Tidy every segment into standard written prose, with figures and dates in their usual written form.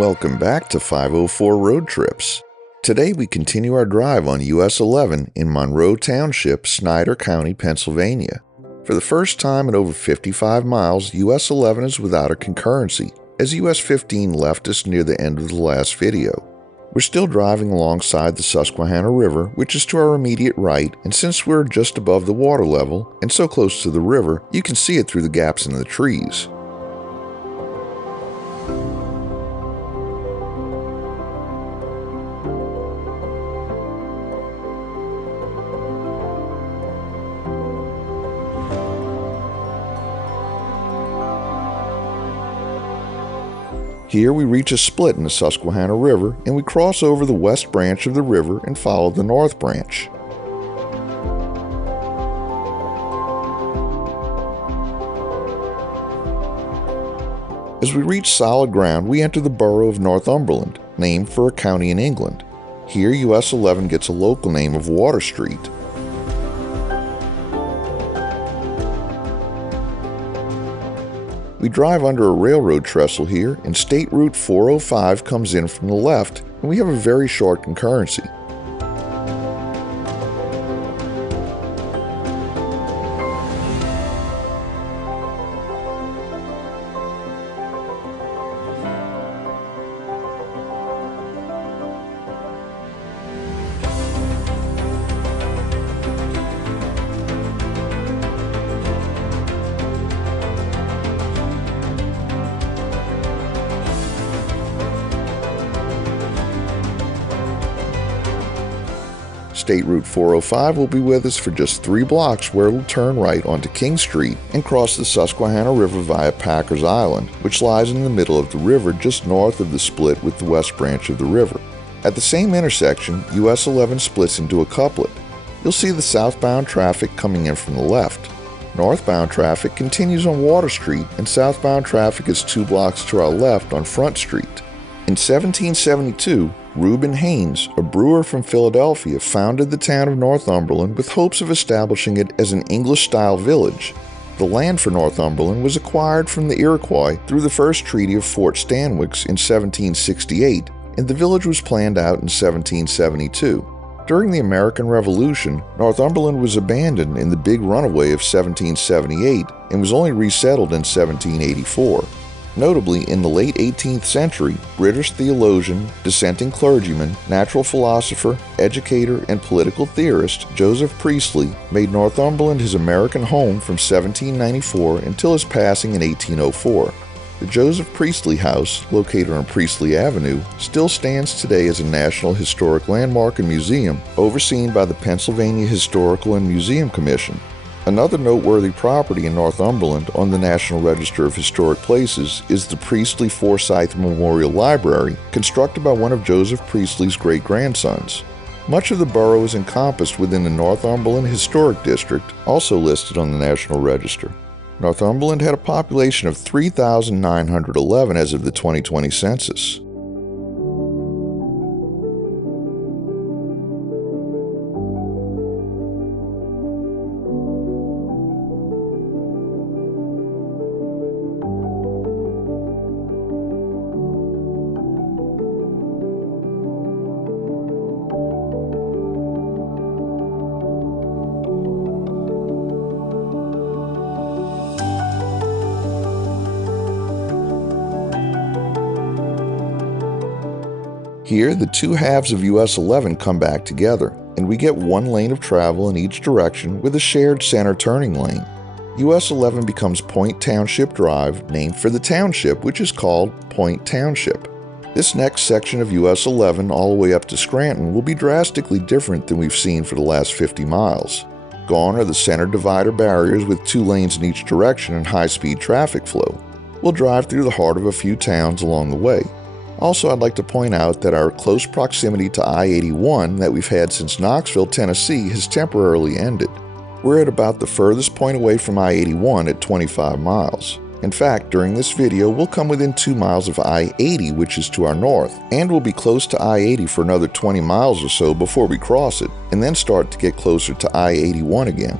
Welcome back to 504 Road Trips. Today we continue our drive on US-11 in Monroe Township, Snyder County, Pennsylvania. For the first time in over 55 miles, US-11 is without a concurrency, as US-15 left us near the end of the last video. We're still driving alongside the Susquehanna River, which is to our immediate right, and since we're just above the water level and so close to the river, you can see it through the gaps in the trees. Here we reach a split in the Susquehanna River, and we cross over the west branch of the river and follow the north branch. As we reach solid ground, we enter the borough of Northumberland, named for a county in England. Here US-11 gets a local name of Water Street. We drive under a railroad trestle here, and State Route 405 comes in from the left, and we have a very short concurrency. State Route 405 will be with us for just 3 blocks, where we'll turn right onto King Street and cross the Susquehanna River via Packers Island, which lies in the middle of the river just north of the split with the west branch of the river. At the same intersection, US-11 splits into a couplet. You'll see the southbound traffic coming in from the left. Northbound traffic continues on Water Street, and southbound traffic is 2 blocks to our left on Front Street. In 1772, Reuben Haynes, a brewer from Philadelphia, founded the town of Northumberland with hopes of establishing it as an English-style village. The land for Northumberland was acquired from the Iroquois through the first treaty of Fort Stanwix in 1768, and the village was planned out in 1772. During the American Revolution, Northumberland was abandoned in the Big Runaway of 1778 and was only resettled in 1784. Notably, in the late 18th century, British theologian, dissenting clergyman, natural philosopher, educator, and political theorist Joseph Priestley made Northumberland his American home from 1794 until his passing in 1804. The Joseph Priestley House, located on Priestley Avenue, still stands today as a National Historic Landmark and Museum, overseen by the Pennsylvania Historical and Museum Commission. Another noteworthy property in Northumberland on the National Register of Historic Places is the Priestley Forsyth Memorial Library, constructed by one of Joseph Priestley's great-grandsons. Much of the borough is encompassed within the Northumberland Historic District, also listed on the National Register. Northumberland had a population of 3,911 as of the 2020 census. Here, the two halves of US-11 come back together, and we get one lane of travel in each direction with a shared center turning lane. US-11 becomes Point Township Drive, named for the township, which is called Point Township. This next section of US-11 all the way up to Scranton will be drastically different than we've seen for the last 50 miles. Gone are the center divider barriers with 2 lanes in each direction and high-speed traffic flow. We'll drive through the heart of a few towns along the way. Also, I'd like to point out that our close proximity to I-81 that we've had since Knoxville, Tennessee has temporarily ended. We're at about the furthest point away from I-81 at 25 miles. In fact, during this video, we'll come within 2 miles of I-80, which is to our north, and we'll be close to I-80 for another 20 miles or so before we cross it, and then start to get closer to I-81 again.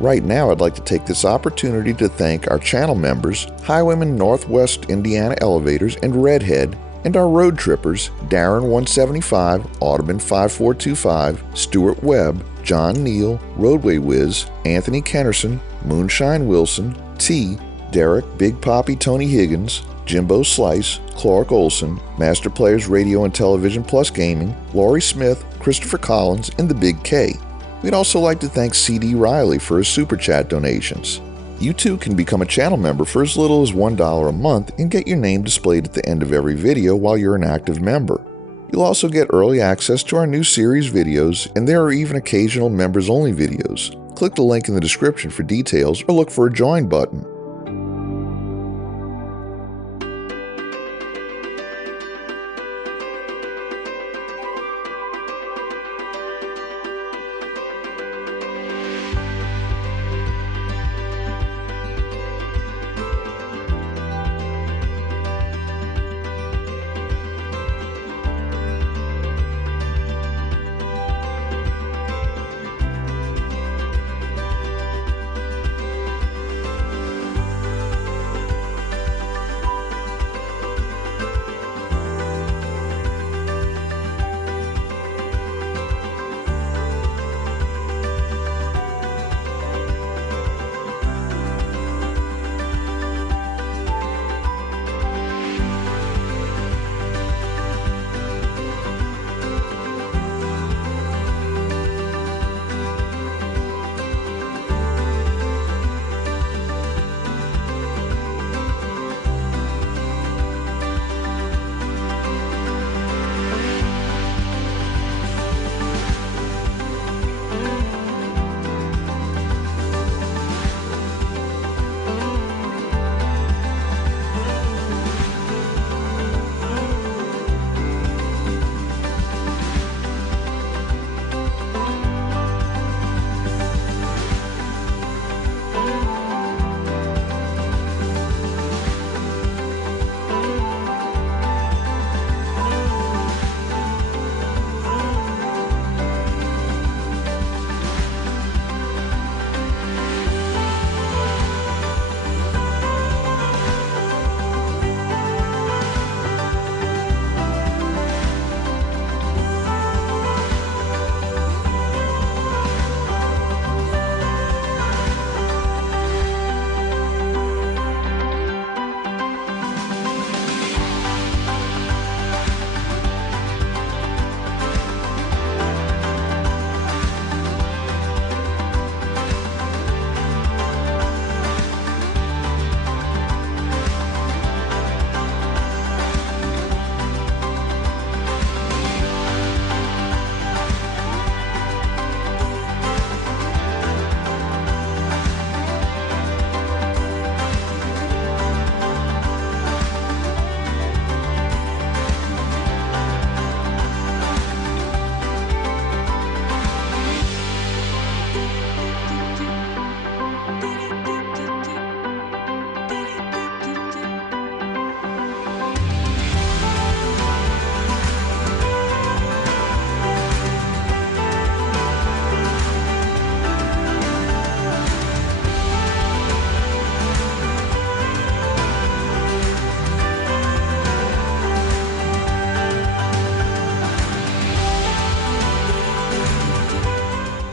Right now, I'd like to take this opportunity to thank our channel members, Highwayman Northwest Indiana Elevators and Redhead, and our road trippers, Darren 175, Audubon 5425, Stuart Webb, John Neal, Roadway Whiz, Anthony Kennerson, Moonshine Wilson, T, Derek, Big Poppy Tony Higgins, Jimbo Slice, Clark Olson, Master Players Radio and Television Plus Gaming, Laurie Smith, Christopher Collins, and the Big K. We'd also like to thank C.D. Riley for his Super Chat donations. You too can become a channel member for as little as $1 a month and get your name displayed at the end of every video while you're an active member. You'll also get early access to our new series videos, and there are even occasional members-only videos. Click the link in the description for details or look for a join button.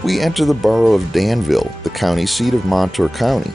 we enter the borough of Danville, the county seat of Montour County.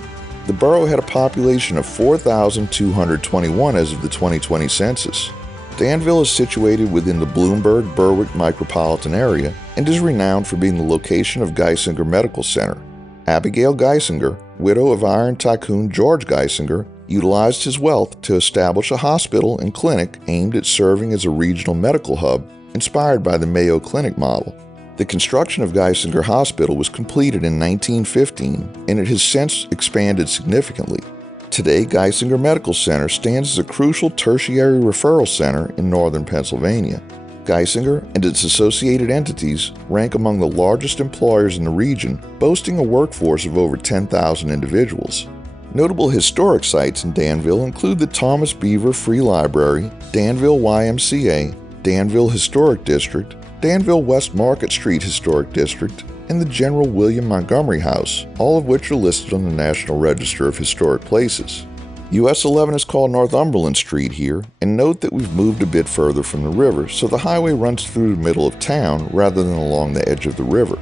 The borough had a population of 4,221 as of the 2020 census. Danville is situated within the Bloomberg-Berwick micropolitan area and is renowned for being the location of Geisinger Medical Center. Abigail Geisinger, widow of iron tycoon George Geisinger, utilized his wealth to establish a hospital and clinic aimed at serving as a regional medical hub inspired by the Mayo Clinic model. The construction of Geisinger Hospital was completed in 1915, and it has since expanded significantly. Today, Geisinger Medical Center stands as a crucial tertiary referral center in northern Pennsylvania. Geisinger and its associated entities rank among the largest employers in the region, boasting a workforce of over 10,000 individuals. Notable historic sites in Danville include the Thomas Beaver Free Library, Danville YMCA, Danville Historic District, Danville West Market Street Historic District, and the General William Montgomery House, all of which are listed on the National Register of Historic Places. US-11 is called Northumberland Street here, and note that we've moved a bit further from the river, so the highway runs through the middle of town rather than along the edge of the river.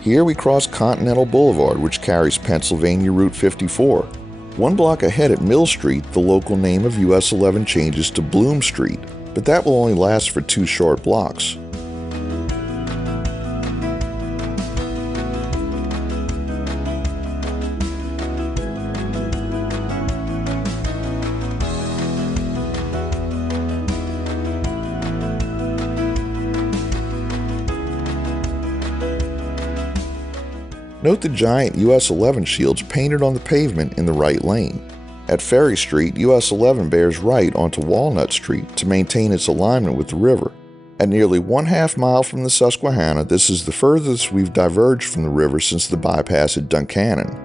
Here we cross Continental Boulevard, which carries Pennsylvania Route 54. One block ahead at Mill Street, the local name of US-11 changes to Bloom Street, but that will only last for 2 short blocks. Note the giant US-11 shields painted on the pavement in the right lane. At Ferry Street, US-11 bears right onto Walnut Street to maintain its alignment with the river. At nearly 1/2 mile from the Susquehanna, this is the furthest we've diverged from the river since the bypass at Duncannon.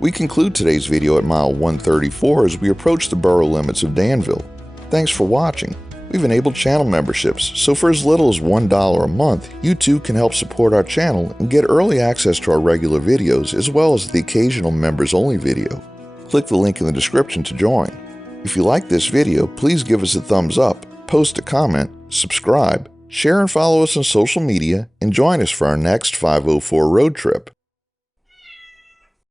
We conclude today's video at mile 134 as we approach the borough limits of Danville. Thanks for watching. We've enabled channel memberships, so for as little as $1 a month, you too can help support our channel and get early access to our regular videos as well as the occasional members-only video. Click the link in the description to join. If you like this video, please give us a thumbs up, post a comment, subscribe, share and follow us on social media, and join us for our next 504 road trip.